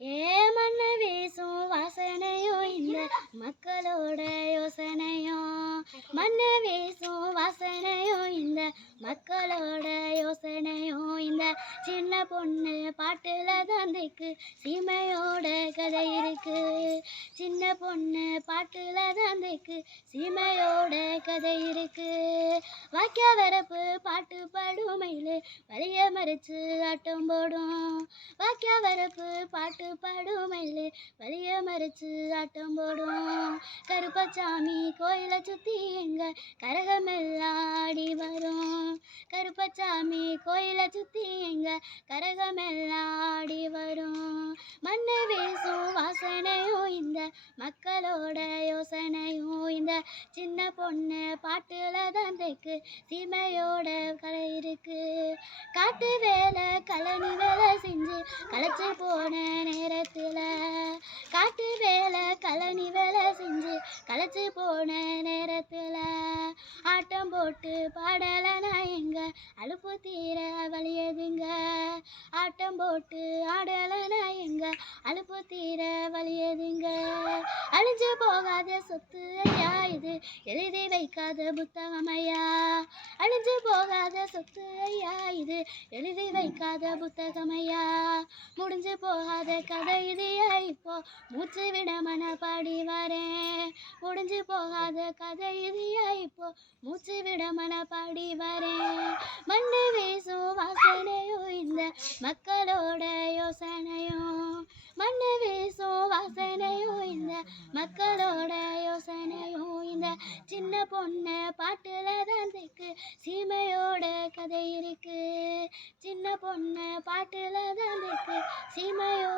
மண்ண வீசும் வாசனையும் இந்த மக்களோட யோசனையும். மண்ண வீசும் வாசனையும் இந்த மக்களோட யோசனையும். இந்த சின்ன பொண்ணு பாட்டுல தந்தைக்கு சீமையோட கதை இருக்கு. சின்ன பொண்ணு பாட்டுல தந்தைக்கு சீமையோட கதை இருக்கு. வாக்கிய வரப்பு பாட்டு பாடும் மயிலு வலிய மறிச்சு ஆட்டம் போடும். வாக்கிய வரப்பு பாட்டு பாடும் மயிலு வலிய மறிச்சு ஆட்டம் போடும். கருப்பசாமி கோயில சுத்தி எங்க கரகமெல்லாம் ஆடி வரும். கருப்பசாமி கோயில சுத்தி எங்க கரகமெல்லாம் ஆடி வரும். மண்ணு வீசும் வாசனையும் இந்த மக்களோட யோசனையும். இந்த சின்ன பொண்ணு பாட்டுல தந்தைக்கு சீமையோட கலை இருக்கு. காட்டு வேலை கழனி வேலை செஞ்சு களைச்சு போன நேரத்தில், காட்டு வேலை கழனி வேலை செஞ்சு களைச்சு போன நேரத்தில் ஆட்டம் போட்டு பாடலைனா எங்க அலுப்பு தீர வலியதுங்க. ஆட்டம் போட்டு ஆடலைனா எங்க அலுப்பு தீர வலியதுங்க. அழிஞ்சு போகாத சொத்து ஐயா இது, எழுதி வைக்காத புத்தகம் ஐயா. அழிஞ்சு போகாத சொத்து ஐயா இது, எழுதி வைக்காத புத்தகம் ஐயா. முடிஞ்சு போகாத கதை இதையா இப்போ மூச்சு விட மன பாடி வரேன். முடிஞ்சு போகாத கதை இதையா இப்போ மூச்சு விட மன பாடி வரேன். மண்ணு வீசும் வாசனையும் இந்த மக்களோட யோசனையும். மண்ணு வீசும் வாசனையும் இந்த மக்களோட யோசனையும். இந்த சின்ன பொண்ணு பாட்டுல தந்தைக்கு சீமையோட கதை இருக்கு. சின்ன பொண்ணு பாட்டுல தந்தைக்கு சீமையோட